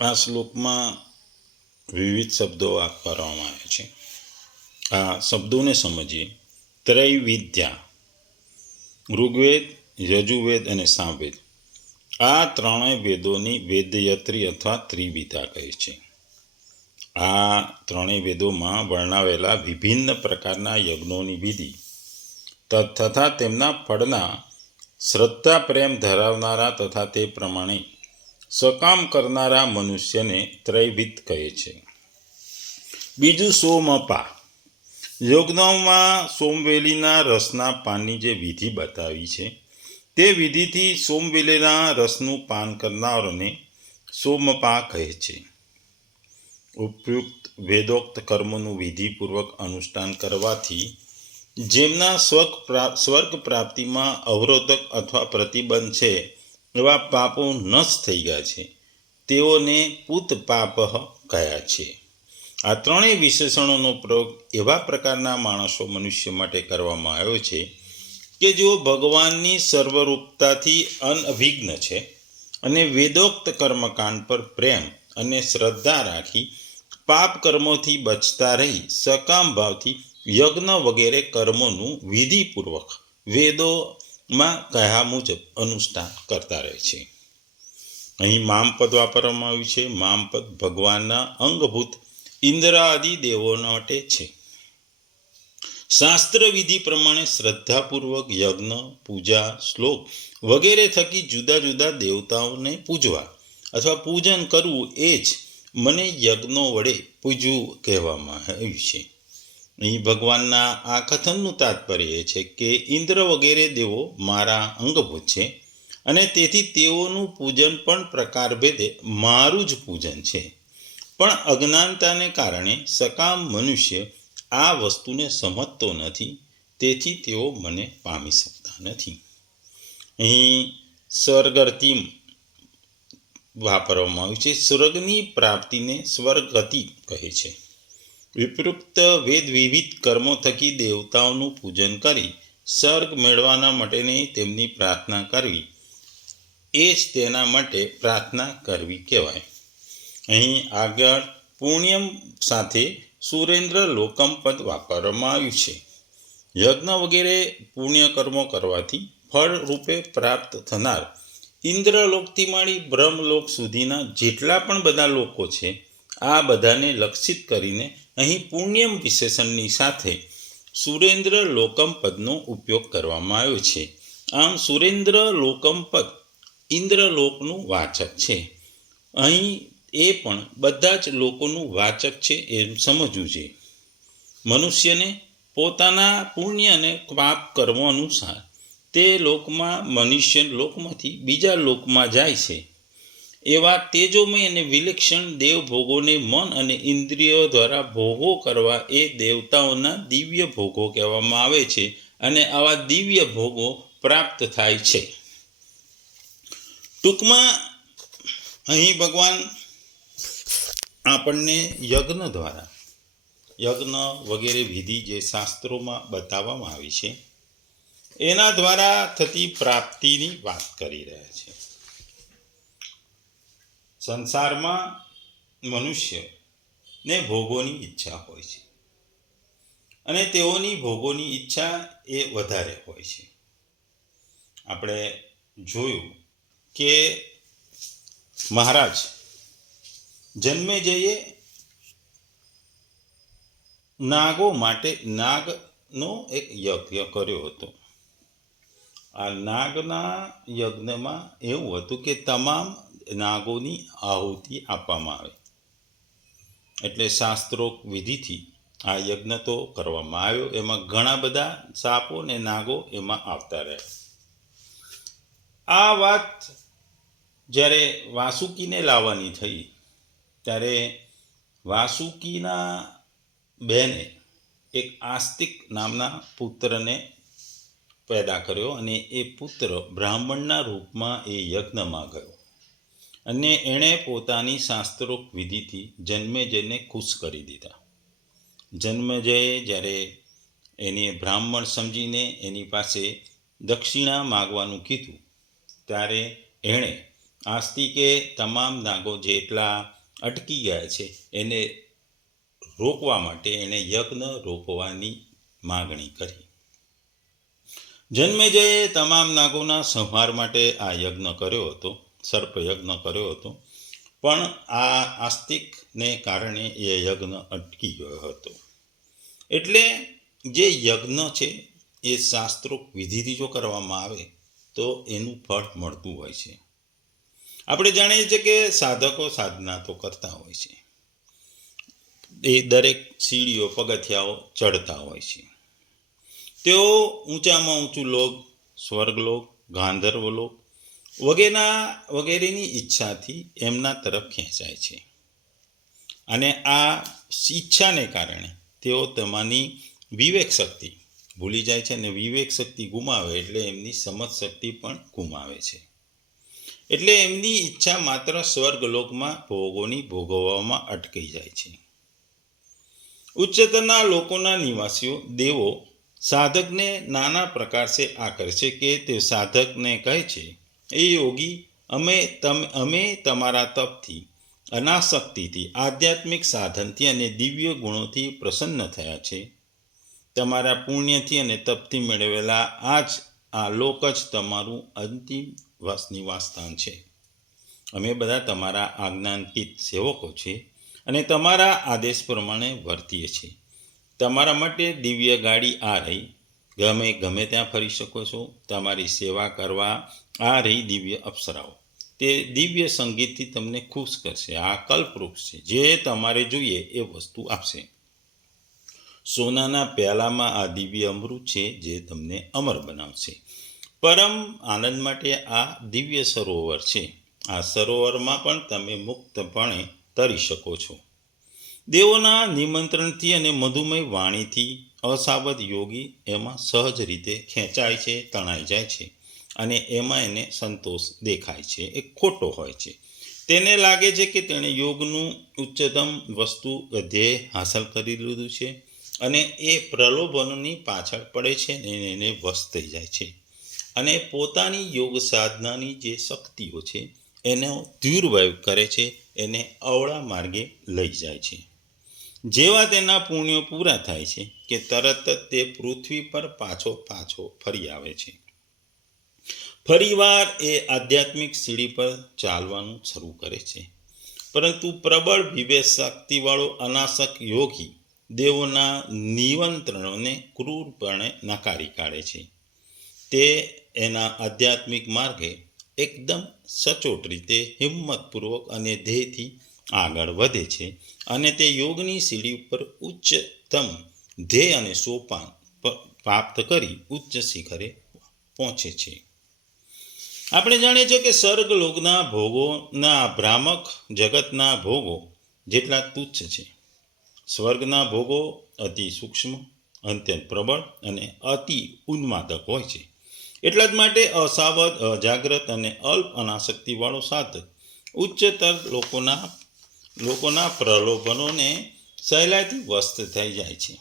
આ શ્લોકમાં વિવિધ શબ્દો વાપરવામાં આવ્યા છે. આ શબ્દોને સમજીએ. ત્રૈવિદ્યા, ઋગ્વેદ, યજુર્વેદ અને સામવેદ, આ ત્રણેય વેદોની વેદયત્રી અથવા ત્રિવિધા કહે છે. આ ત્રણેય વેદોમાં વર્ણવેલા વિભિન્ન પ્રકારના યજ્ઞોની વિધિ તથા તેમના ફળના શ્રદ્ધા પ્રેમ ધરાવનારા તથા તે પ્રમાણે સકામ કરનારા મનુષ્યને ત્રૈવિધ કહે છે. બીજું સોમપા. યજ્ઞોમાં સોમવેલીના રસના પાનની જે વિધિ બતાવી છે તે વિધિથી સોમવેલીના રસનું પાન કરનારને સોમપા કહે છે. ઉપયુક્ત વેદોક્ત કર્મોનું વિધિપૂર્વક અનુષ્ઠાન કરવાથી જેમના સ્વર્ગ પ્રાપ્તિમાં અવરોધક અથવા પ્રતિબંધ છે એવા પાપો નષ્ટ થઈ ગયા છે તેઓને પૂત પાપ કહ્યા છે. આ ત્રણેય વિશેષણોનો પ્રયોગ એવા પ્રકારના માણસો મનુષ્ય માટે કરવામાં આવ્યો છે કે જેઓ ભગવાનની સર્વરૂપતાથી અનઅભિજ્ઞ છે અને વેદોક્ત કર્મકાંડ પર પ્રેમ અને શ્રદ્ધા રાખી પાપ કર્મોથી બચતા રહી સકામ ભાવથી યજ્ઞ વગેરે કર્મોનું વિધિપૂર્વક વેદોમાં કહ્યા મુજબ અનુષ્ઠાન કરતા રહે છે. અહીં મામપદ વાપરવામાં આવ્યું છે. મામપદ ભગવાનના અંગભૂત ઇન્દ્ર આદિ દેવો માટે છે. શાસ્ત્ર વિધિ પ્રમાણે શ્રદ્ધાપૂર્વક યજ્ઞ, પૂજા, શ્લોક વગેરે થકી જુદા જુદા દેવતાઓને પૂજવા અથવા પૂજન કરવું એ જ મને યજ્ઞો વડે પૂજવું કહેવામાં આવ્યું છે. અહીં ભગવાનના આ કથનનું તાત્પર્ય એ છે કે ઇન્દ્ર વગેરે દેવો મારા અંગભૂત છે અને તેથી તેઓનું પૂજન પણ પ્રકારભેદે મારું જ પૂજન છે. પણ અજ્ઞાનતાને કારણે સકામ મનુષ્ય આ વસ્તુને સમજતો નથી, તેથી તેઓ મને પામી શકતા નથી. અહીં સ્વર્ગરતી વાપરવામાં આવ્યું છે. સ્વર્ગની પ્રાપ્તિને સ્વર્ગતિ કહે છે. વિપૃક્ત વેદ વિવિધ કર્મો થકી દેવતાઓનું પૂજન કરી સ્વર્ગ મેળવવાના માટેની તેમની પ્રાર્થના કરવી એ જ તેના માટે પ્રાર્થના કરવી કહેવાય. અહીં આગળ પુણ્યમ સાથે સુરેન્દ્ર લોકમ પદ વાપરવામાં આવ્યું છે. યજ્ઞ વગેરે પુણ્ય કર્મો કરવાથી ફળ રૂપે પ્રાપ્ત થનાર ઇન્દ્રલોકથી માંડી બ્રહ્મલોક સુધીના જેટલા પણ બધા લોકો છે આ બધાને લક્ષિત કરીને અહીં પુણ્યમ વિશેષણની સાથે સુરેન્દ્ર લોકમ પદનો ઉપયોગ કરવામાં આવ્યો છે. આમ સુરેન્દ્ર લોકમ પદ ઇન્દ્રલોકનું વાચક છે. અહીં એ પણ બધા જ લોકોનું વાચક છે એમ સમજવું છે. મનુષ્યને પોતાના પુણ્ય અને પાપ કર્મો અનુસાર તે લોકમાં મનુષ્ય લોકમાંથી બીજા લોકમાં જાય છે. એવા તેજોમય અને વિલક્ષણ દેવભોગોને મન અને ઇન્દ્રિયો દ્વારા ભોગો કરવા એ દેવતાઓના દિવ્ય ભોગો કહેવામાં આવે છે અને આવા દિવ્ય ભોગો પ્રાપ્ત થાય છે. ટૂંકમાં અહીં ભગવાન આપણને યજ્ઞ દ્વારા યજ્ઞ વગેરે વિધિ જે શાસ્ત્રોમાં બતાવવામાં આવી છે એના દ્વારા થતી પ્રાપ્તિની વાત કરી રહ્યા છે. સંસારમાં મનુષ્યને ભોગોની ઈચ્છા હોય છે અને તેઓની ભોગોની ઈચ્છા એ વધારે હોય છે. આપણે જોયું કે મહારાજ જન્મેજયે નાગો માટે નાગનો એક યજ્ઞ કર્યો હતો. આ નાગના યજ્ઞમાં એવું હતું કે તમામ નાગોની આહુતિ આપવામાં આવે એટલે શાસ્ત્રોક્ત વિધિથી આ યજ્ઞ તો કરવામાં આવ્યો. એમાં ઘણા બધા સાપો ને નાગો એમાં આવતા રહ્યા. આ વાત જ્યારે વાસુકીને લાવવાની થઈ ત્યારે વાસુકીના બહેને એક આસ્તિક નામના પુત્રને પેદા કર્યો અને એ પુત્ર બ્રાહ્મણના રૂપમાં એ યજ્ઞમાં ગયો અને એણે પોતાની શાસ્ત્રોક્ત વિધિથી જન્મેજયને ખુશ કરી દીધા. જન્મેજયે જ્યારે એને બ્રાહ્મણ સમજીને એની પાસે દક્ષિણા માગવાનું કીધું ત્યારે એણે આસ્તિકે તમામ નાગો જેટલા અટકી ગયા છે એને રોકવા માટે એણે યજ્ઞ રોકવાની માગણી કરી. જન્મેજયે તમામ નાગોના સંહાર માટે આ યજ્ઞ કર્યો હતો, સર્પ યજ્ઞ કર્યો હતો, પણ આ આસ્તિકને કારણે એ યજ્ઞ અટકી ગયો હતો. એટલે જે યજ્ઞ છે એ શાસ્ત્રોક્ત વિધિથી જો કરવામાં આવે તો એનું ફળ મળતું હોય છે. આપણે જાણીએ છીએ કે સાધકો સાધના તો કરતા હોય છે, એ દરેક સીડીઓ પગથિયાઓ ચડતા હોય છે. તેઓ ઊંચામાં ઊંચું લોક, સ્વર્ગલોક, ગાંધર્વલોક વગેરેની ઈચ્છાથી એમના તરફ ખેંચાય છે. અને આ ઈચ્છાને કારણે તેઓ તમારી વિવેક શક્તિ ભૂલી જાય છે, અને વિવેક શક્તિ ગુમાવે એટલે એમની સમજ શક્તિ પણ ગુમાવે છે. એટલે એમની ઈચ્છા માત્ર સ્વર્ગલોકમાં ભોગોની ભોગવવામાં અટકી જાય છે. ઉચ્ચતરના લોકોના નિવાસીઓ દેવો સાધકને નાના પ્રકાર સે આકર્ષે કે તે સાધકને કહે છે, એ યોગી, અમે તમારા તપથી, અનાસક્તિથી, આધ્યાત્મિક સાધનથી અને દિવ્ય ગુણોથી પ્રસન્ન થયા છે. તમારા પુણ્યથી અને તપથી મેળવેલા આ લોક જ તમારું અંતિમ નિવાસસ્થાન છે. અમે બધા તમારા આજ્ઞાંકિત સેવકો છે અને તમારા આદેશ પ્રમાણે વર્તીએ છીએ. તમારા માટે દિવ્ય ગાડી આ રહી, ગમે ત્યાં ફરી શકો છો. તમારી સેવા કરવા આ રહી દિવ્ય અપ્સરાઓ, તે દિવ્ય સંગીતથી તમને ખુશ કરશે. આ કલ્પવૃક્ષ છે, જે તમારે જોઈએ એ વસ્તુ આપશે. સોનાના પ્યાલામાં આ દિવ્ય અમૃત છે, જે તમને અમર બનાવશે. પરમ આનંદ માટે આ દિવ્ય સરોવર છે. આ સરોવરમાં પણ તમે મુક્તપણે તરી શકો છો. દેવોના નિમંત્રણથી અને મધુમય વાણીથી અસાવધ યોગી એમાં સહજ રીતે ખેંચાય છે, તણાઈ જાય છે, અને એમાં એને સંતોષ દેખાય છે. એ ખોટો હોય છે. તેને લાગે છે કે તેણે યોગનું ઉચ્ચતમ વસ્તુ ધ્યેય હાંસલ કરી લીધું છે, અને એ પ્રલોભનોની પાછળ પડે છે અને એને વશ થઈ જાય છે, અને પોતાની યોગ સાધનાની જે શક્તિઓ છે એનો દુર્વ્યય કરે છે, એને અવળા માર્ગે લઈ જાય છે. જેવા તેના પુણ્યો પૂરા થાય છે કે તરત જ તે પૃથ્વી પર પાછો ફરી આવે છે. ફરીવાર એ આધ્યાત્મિક સીડી પર ચાલવાનું શરૂ કરે છે. પરંતુ પ્રબળ વિવેક શક્તિવાળો અનાસક યોગી દેવોના નિમંત્રણોને ક્રૂરપણે નકારી કાઢે છે. તે એના આધ્યાત્મિક માર્ગે એકદમ સચોટ રીતે હિંમતપૂર્વક અને ધ્યેયથી આગળ વધે છે, અને તે યોગની સીડી ઉપર ઉચ્ચતમ ધ્યેય અને સોપાન પ્રાપ્ત કરી ઉચ્ચ શિખરે પહોંચે છે. આપણે જાણીએ છીએ કે સ્વર્ગલોકના ભોગોના ભ્રામક જગતના ભોગો જેટલા તુચ્છ છે. સ્વર્ગના ભોગો અતિ સૂક્ષ્મ, અત્યંત પ્રબળ અને અતિ ઉન્માદક હોય છે. એટલા જ માટે અસાવધ, અજાગ્રત અને અલ્પ અનાસક્તિવાળો સાધક ઉચ્ચતર લોકોના પ્રલોભનોને સહેલાઈથી વસ્ત થઈ જાય છે.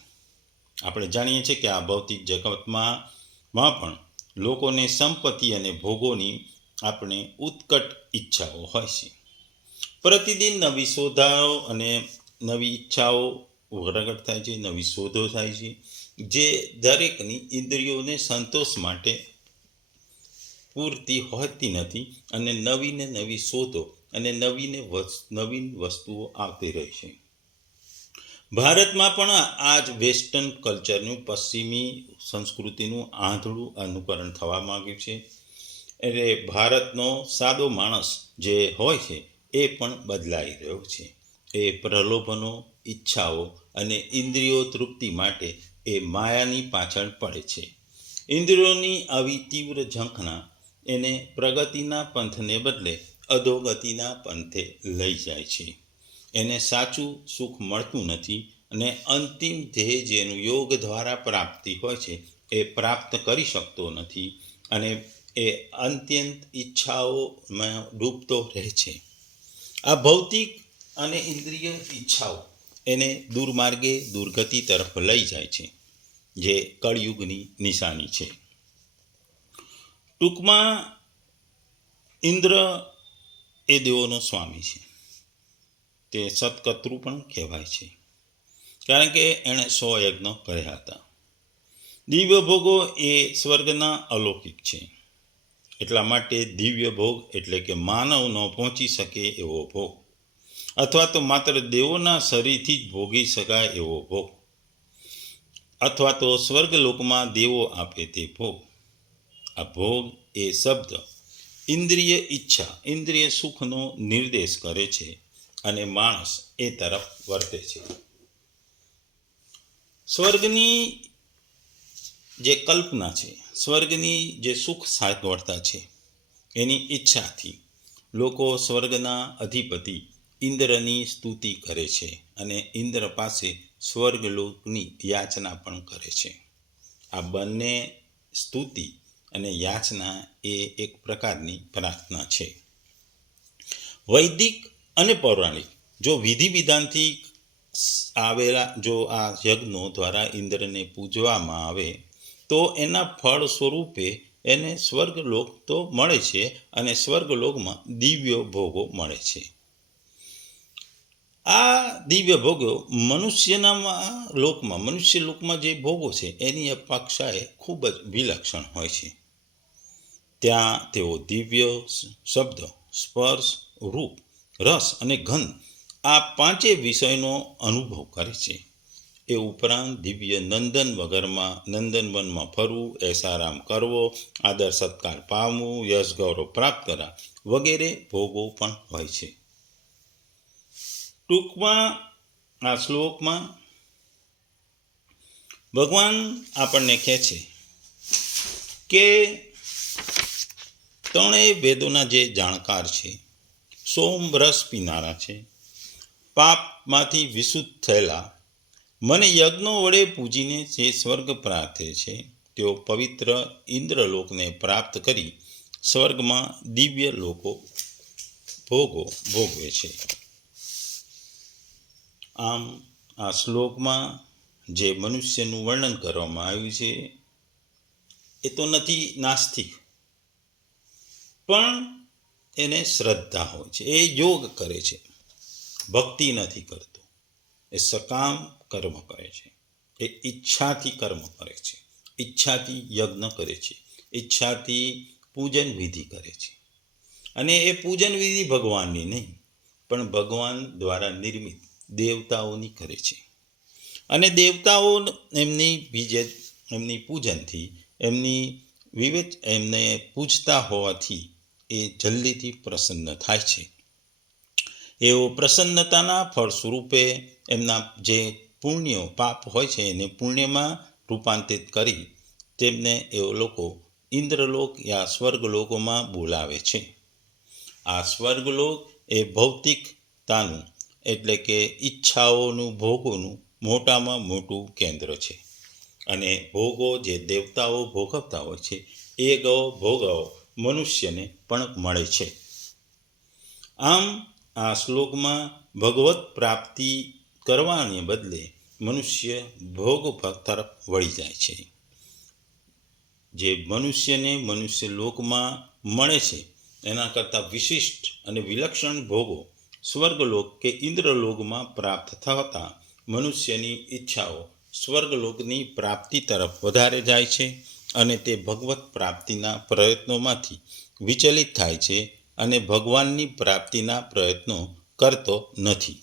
આપણે જાણીએ છીએ કે આ ભૌતિક જગતમાં પણ લોકોને સંપત્તિ અને ભોગોની આપણે ઉત્કટ ઈચ્છાઓ હોય છે. પ્રતિદિન નવી શોધાઓ અને નવી ઈચ્છાઓ પ્રગટ થાય છે, નવી શોધો થાય છે, જે દરેકની ઇન્દ્રિયોને સંતોષ માટે પૂરતી હોતી નથી, અને નવીને નવી શોધો અને નવીન વસ્તુઓ આવતી રહે છે. ભારતમાં પણ આ જ વેસ્ટર્ન કલ્ચરનું, પશ્ચિમી સંસ્કૃતિનું આંધળું અનુકરણ થવા માંગ્યું છે. એટલે ભારતનો સાદો માણસ જે હોય છે એ પણ બદલાઈ રહ્યો છે. એ પ્રલોભનો, ઈચ્છાઓ અને ઇન્દ્રિયો તૃપ્તિ માટે એ માયાની પાછળ પડે છે. ઇન્દ્રિયોની આવી તીવ્ર ઝંખના એને પ્રગતિના પંથને બદલે અધોગતિના પંથે લઈ જાય છે. એને સાચું સુખ મળતું નથી, અને અંતિમ ધ્યેય જેનું યોગ દ્વારા પ્રાપ્તિ હોય છે એ પ્રાપ્ત કરી શકતો નથી, અને એ અત્યંત ઈચ્છાઓમાં ડૂબતો રહે છે. આ ભૌતિક અને ઇન્દ્રિય ઈચ્છાઓ એને દુર્માર્ગે, દુર્ગતિ તરફ લઈ જાય છે, જે કળયુગની નિશાની છે. ટૂંકમાં ઇન્દ્ર એ દેવોનો સ્વામી છે. તે સતકર્તૃ પણ કહેવાય છે, કારણ કે એણે 100 યજ્ઞ કર્યા હતા. દિવ્ય ભોગો એ સ્વર્ગના અલૌકિક છે. એટલા માટે દિવ્ય ભોગ એટલે કે માનવ ન પહોંચી શકે એવો ભોગ, અથવા તો માત્ર દેવોના શરીરથી જ ભોગી શકાય એવો ભોગ, અથવા તો સ્વર્ગલોકમાં દેવો આપે તે ભોગ. આ ભોગ એ શબ્દ ઇન્દ્રિય ઈચ્છા, ઇન્દ્રિય સુખનો નિર્દેશ કરે છે અને માણસ એ તરફ વર્તે છે. સ્વર્ગની જે કલ્પના છે, સ્વર્ગની જે સુખ સાગવડતા છે, એની ઈચ્છાથી લોકો સ્વર્ગના અધિપતિ ઇન્દ્રની સ્તુતિ કરે છે અને ઇન્દ્ર પાસે સ્વર્ગલોકની યાચના પણ કરે છે. આ બંને સ્તુતિ અને યાચના એ એક પ્રકારની પ્રાર્થના છે. વૈદિક અને પૌરાણિક જો વિધિ વિધાનથી આવેલા જો આ યજ્ઞો દ્વારા ઇન્દ્રને પૂજવામાં આવે તો એના ફળ સ્વરૂપે એને સ્વર્ગલોક તો મળે છે અને સ્વર્ગલોકમાં દિવ્ય ભોગો મળે છે. આ દિવ્ય ભોગો મનુષ્ય લોકમાં જે ભોગો છે એની અપેક્ષાએ ખૂબ જ વિલક્ષણ હોય છે. ત્યાં તેઓ દિવ્ય શબ્દ, સ્પર્શ, રૂપ, રસ અને ગંધ આ પાંચેય વિષયનો અનુભવ કરે છે. એ ઉપરાંત દિવ્ય નંદનવનમાં ફરવું, એસારામ કરવો, આદર સત્કાર પામવું, યશ ગૌરવ પ્રાપ્ત કરવા વગેરે ભોગો પણ હોય છે. ટૂંકમાં આ શ્લોકમાં ભગવાન આપણને કહે છે કે ત્રણેય વેદોના જે જાણકાર છે, સોમ રસ પીનારા છે, પાપમાંથી વિશુદ્ધ થયેલા, મને યજ્ઞો વડે પૂજીને જે સ્વર્ગ પ્રાર્થે છે તેઓ પવિત્ર ઇન્દ્રલોકને પ્રાપ્ત કરી સ્વર્ગમાં દિવ્ય ભોગો ભોગવે છે. આમ આ શ્લોકમાં જે મનુષ્યનું વર્ણન કરવામાં આવ્યું છે એ તો નથી નાસ્તિક, પણ એને શ્રદ્ધા હોય છે, એ યોગ કરે છે, ભક્તિ નથી કરતો, એ સકામ કર્મ કરે છે, એ ઈચ્છાથી કર્મ કરે છે, ઈચ્છાથી યજ્ઞ કરે છે, ઈચ્છાથી પૂજન વિધિ કરે છે. અને એ પૂજન વિધિ ભગવાનની નહીં પણ ભગવાન દ્વારા નિર્મિત દેવતાઓની કરે છે. અને દેવતાઓ એમની પૂજનથી એમને પૂજતા હોવાથી એ જલ્દીથી પ્રસન્ન થાય છે. એઓ પ્રસન્નતાના ફળ સ્વરૂપે એમના જે પાપ હોય છે એને પુણ્યમાં રૂપાંતરિત કરી તેમને એઓ લોકો ઇન્દ્રલોક યા સ્વર્ગલોકોમાં બોલાવે છે. આ સ્વર્ગલોક એ ભૌતિકતાનું એટલે કે ઈચ્છાઓનું ભોગોનું મોટામાં મોટું કેન્દ્ર છે. અને ભોગો જે દેવતાઓ ભોગવતા હોય છે એ ભોગો મનુષ્યને પણ મળે છે. આમ આ શ્લોકમાં ભગવત પ્રાપ્તિ કરવાને બદલે મનુષ્ય ભોગ તરફ વળી જાય છે. જે મનુષ્યને મનુષ્ય લોકમાં મળે છે એના કરતાં વિશિષ્ટ અને વિલક્ષણ ભોગો સ્વર્ગલોક કે ઇન્દ્રલોકમાં પ્રાપ્ત થતા મનુષ્યની ઈચ્છાઓ સ્વર્ગલોકની પ્રાપ્તિ તરફ વધારે જાય છે અને તે ભગવત પ્રાપ્તિના પ્રયત્નોમાંથી વિચલિત થાય છે અને ભગવાનની પ્રાપ્તિના પ્રયત્નો કરતો નથી.